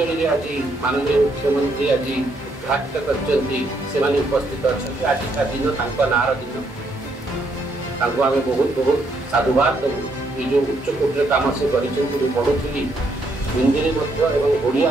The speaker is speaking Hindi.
श्रद्धांजलि आज माननीय मुख्यमंत्री आज उद्घाटित कर उपस्थित अच्छा आज का दिन नार दिन आम बहुत बहुत साधुवाद दबू ये जो उच्च कोटर कम से पढ़ुली हिंदी में ओडिया